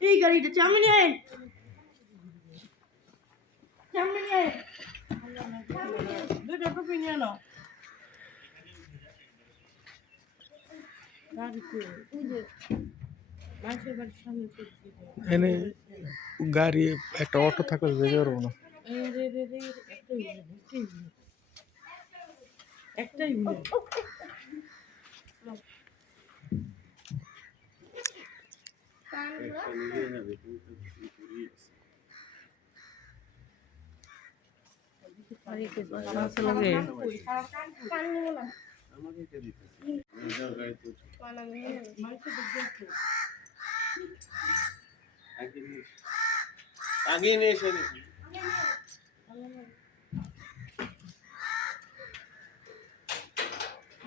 এই গাড়িটা চামড়ি আয় দুটো টুপি নিয়ে নাও এনে গাড়ি একটা অটো থাকলে যেতে পারবো না একটাই আগে নিয়ে এসে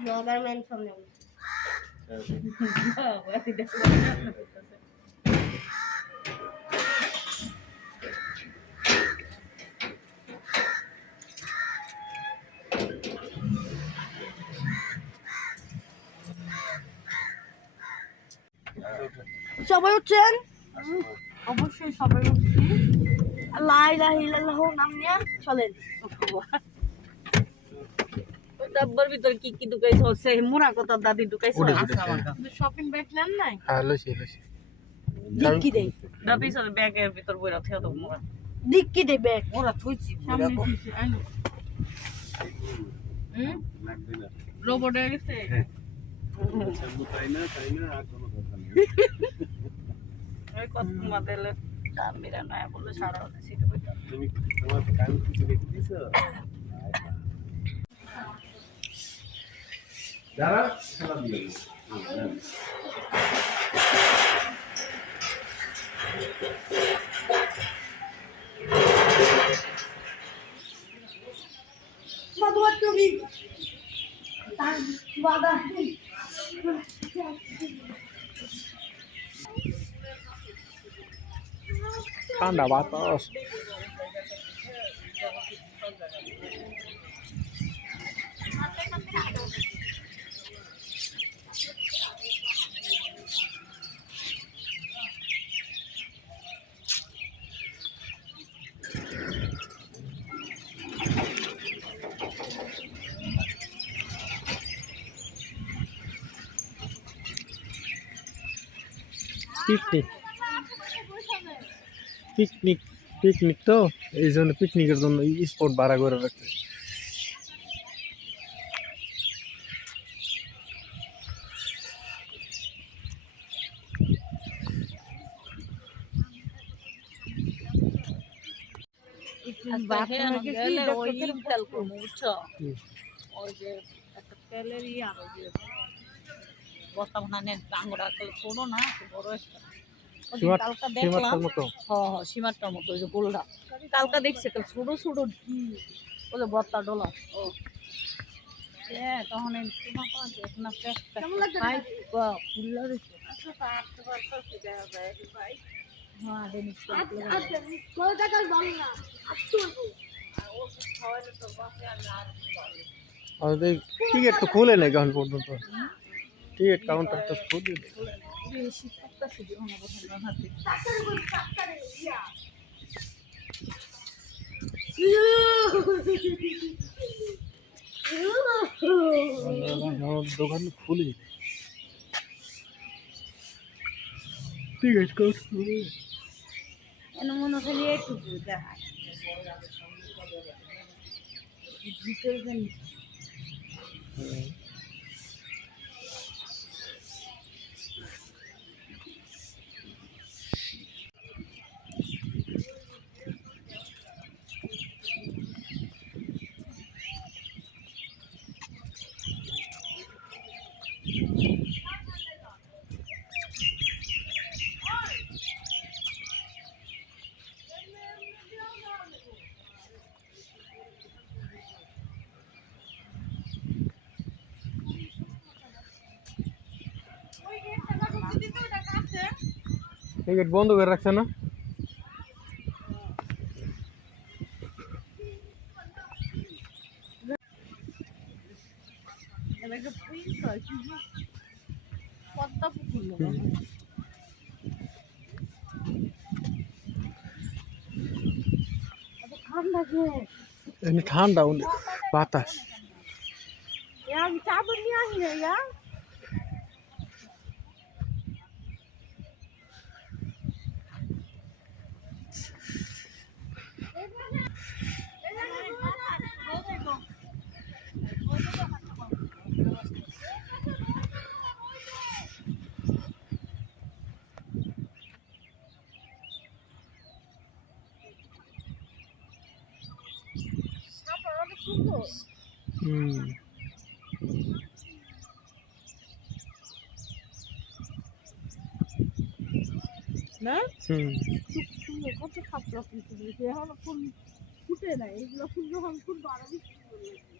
গভর্নমেন্ট সামনে সবাই উঠছেন অবশ্যই সবাই উঠছি লা ইলাহা ইল্লাল্লাহ নাম নিয়ে চলেন ডাব্বার ভিতর কি কি ঢুকাইছ সেই মুরা কথা দাদি ঢুকাইছ শপিং ব্যাগ নেন নাই হ্যাঁ লইছি ডিক্কি দেই দাদি সব ব্যাগের ভিতর বইরা থিয়া তো মোরা ডিক্কি দেই ব্যাগ মোরা থুইছি সামনে দিছি আইনো লাগবে না রোবট হয়ে গেছে তাই না আর কোনো কথা নেই ওই কত মাদেলে দাম বিরা না বলে সারা হতে সিটে বইতা তুমি তোমার কান কিছু দেখে দিছো যারা খেলা দিল বাবা তুমি তার বাবা ঠান্ডা বাতাস পিকনিক তো এই জন্য পিকনিকের জন্য স্পট ভাড়া করে রাখছে বস্তা বানানে টাঙ্গরা ছোট না বড় একটা সীমাটার মতো ওই যে গোলটা কালকা দেখছে ছোট ছোট ওই যে বত্তা ডলা ও তখন টিকিট তো খুলে নেই এখন পর্যন্ত টিকিট কাউন্টার তো খুলে দোকান খুলে টিকিট কাউন্টার মনে করি একটু দেখায় টিকিট বন্ধ করে রাখছে না এটা একটা প্রিন্স হয় কি যে পদ্মা পুকুর হুম। এত ঠান্ডা যে এমনি ঠান্ডা অনেক বাতাস। আমি চাদর নিয়ে আসি না ইয়া অনেক সুন্দর হুম না হুম খুব সুন্দর কত সাপ রকম সুন্দর এখন ফুল ফুটে নাই এগুলো ফুল যখন ফুটবে আরো বেশি সুন্দর লাগবে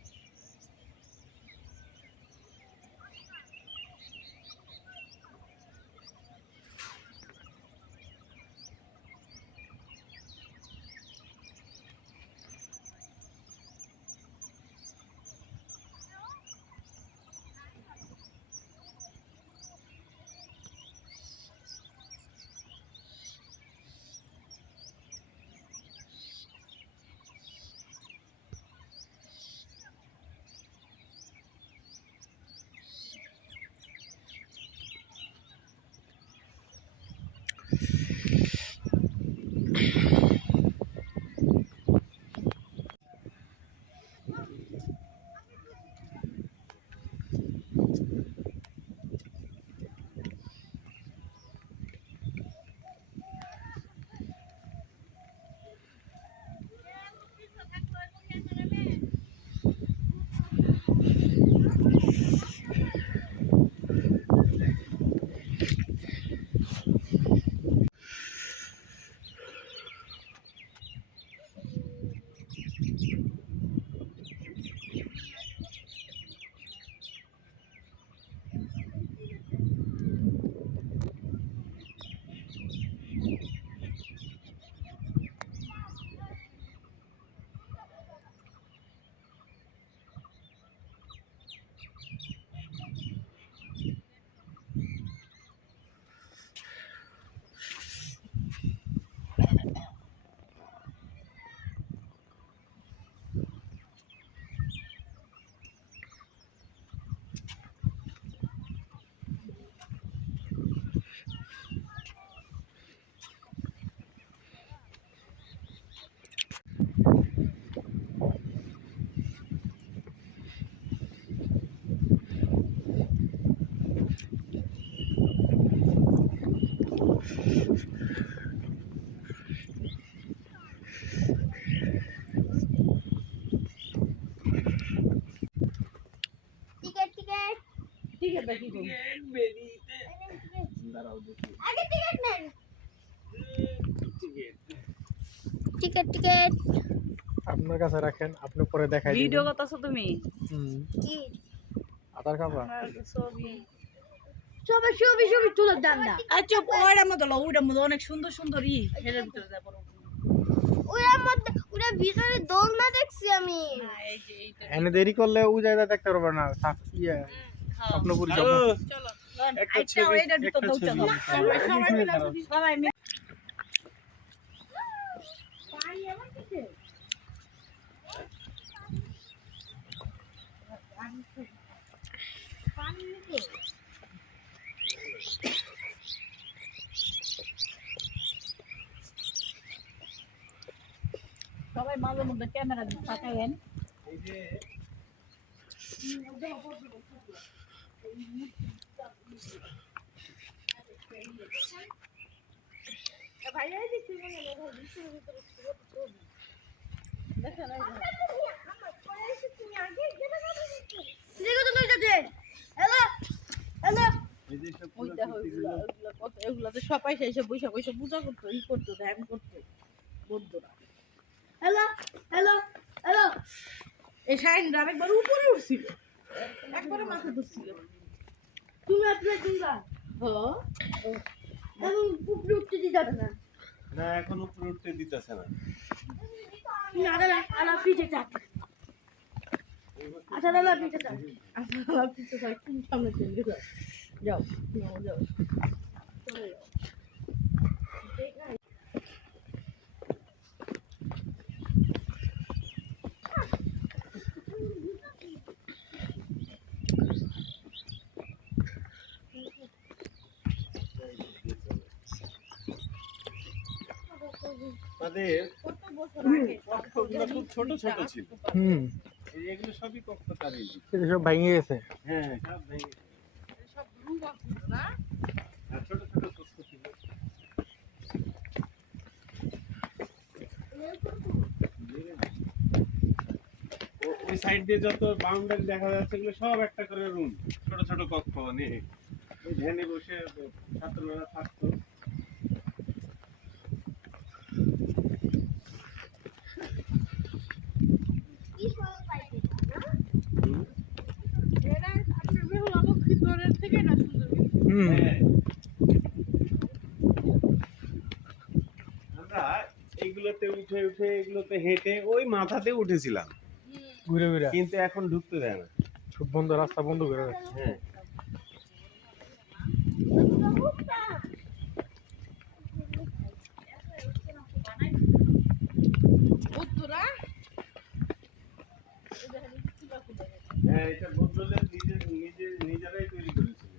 টিকেট টিকেট ঠিক আছে কি করবো দাঁড়াও দেখি আগে টিকেট নেন টিকিট টিকেট টিকেট আপনার কাছে রাখেন, আপনি পরে দেখাই ভিডিও দিবেন। করতেছো তুমি হুম কি আধার কার্ড ছবি সবাই ছবি ছবি তোলা দাম না আচ্ছা ওইটার মধ্যে ওইটার মধ্যে অনেক সুন্দর সুন্দর এটার ভিতরে যায় বড় ওটার মধ্যে ওটার ভিতরে দোলনা দেখছি আমি না এই যে এইটা এনে দেরি করলে ওই জায়গা দেখতে পারবে না। ইয়ে স্বপ্নপুরি স্বপ্ন। চলো একটা আচ্ছা ছবি এটার ভিতর একটা দৌড়তে ছবি দাও সবাই সবাই মিলে সবাই মিলে পানি আমার কাছে পানি নিতে সবাই মাঝে মধ্যে ক্যামেরা তাকায়েন এই যে ভাইয়া দেখছি মনে হয় বিশ্বের ভিতরে ছবি দেখেন দেখো তো নইটা দে হ্যালো হ্যালো এই যে সব ওই দেখো এগুলাতে সবাই এসে বৈশা বৈশা পূজা করতো করতো ধ্যান করতো বৌদ্ধরা হ্যালো হ্যালো হ্যালো এই শাইন আরেকবার উপরে উঠছিল একবারে মাথা ধরছিল তুমি আপনি দিবা হ্যাঁ আমি উপরে উঠতে দিতে না না এখন উপরে উঠতে দিতেছে না না না আলা পিঠে চাপ আচ্ছা দাদা ঠিক আছে আসলে পিছু ভাই কোন সামনে চলে যাও যাও যাও যাও চলে যাও তাদের কত বছর আগে কক্ষগুলো খুব ছোট ছোট ছিল। হুম এগুলো সবই কক্ষ তারই। এটা সব ভেঙে গেছে। হ্যাঁ, সব ভেঙে সব রুম আছে না আর ছোট ছোট কক্ষ ছিল। ওই সাইড দিয়ে যত বাউন্ডারি দেখা যাচ্ছে এগুলো সব একটা করে রুম, ছোট ছোট কক্ষ নিয়ে ওই ধ্যানে বসে ছাত্ররা থাকতো। এরা আপনার বেহুলা লক্ষ্মীপুরের থেকে না সুন্দর হুম হ্যাঁ। আমরা এইগুলোতে উঠে উঠে এগুলোতে হেঁটে ওই মাথাতে উঠেছিলাম, ঘুরে ঘুরে কিন্তু এখন ঢুকতে দেয় না। সব বন্ধ, রাস্তা বন্ধ করে রাখছে। হ্যাঁ, বন্ধুরা হ্যাঁ, এটা বদলের নিজেরাই তৈরি করেছিল।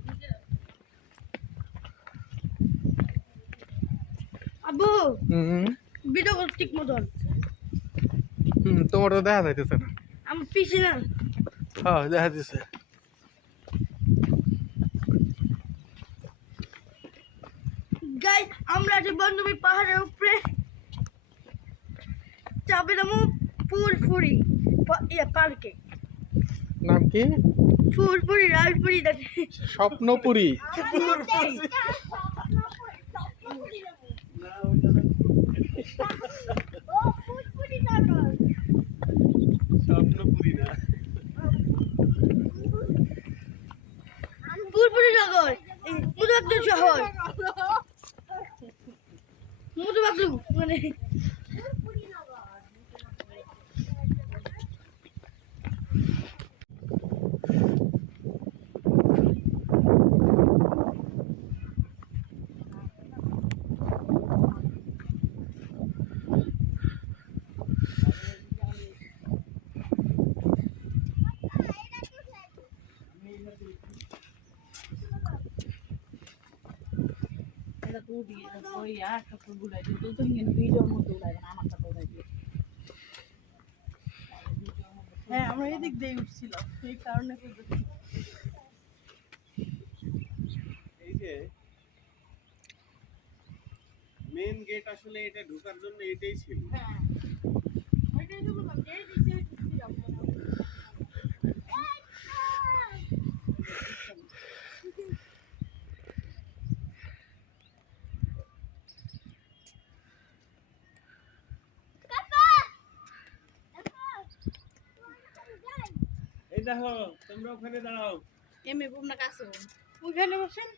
আব্বু হুম ভিডিও কল ঠিক মতন হুম তোমার তো দেখা যাইতেছে না। আমি পিছিয়ে না হ্যাঁ দেখা যাচ্ছে। গাই আমরা যে বান্ধবী পাহাড়ের উপরে চাপে নামো ফুরফুরি পার্কে নাম কি? ফুরফুরি লালপুরি দেখে স্বপ্নপুরী। না, ওইটা না, স্বপ্নপুরী না। ফুরফুরি নগর মুদবাগলু শহর মুদবাগলু মানে এটা তো দিয়ে ওই আর কাপড় গুলাই দিও তো ইংরেজি ভিডিওর মধ্যে উড়াই না আমারটা তো উড়াই দিও হ্যাঁ আমরা এদিক দিয়ে উঠছিলাম সেই কারণে এই যে মেন গেট, আসলে এটা ঢোকার জন্য এটাই ছিল। হ্যাঁ ওইটাই তো বললাম এই দিক দিয়ে উঠছিলাম এই দেখো, তোমরা ওখানে দাঁড়াও। এমএ বুমনা কাছে ওখানে বসেন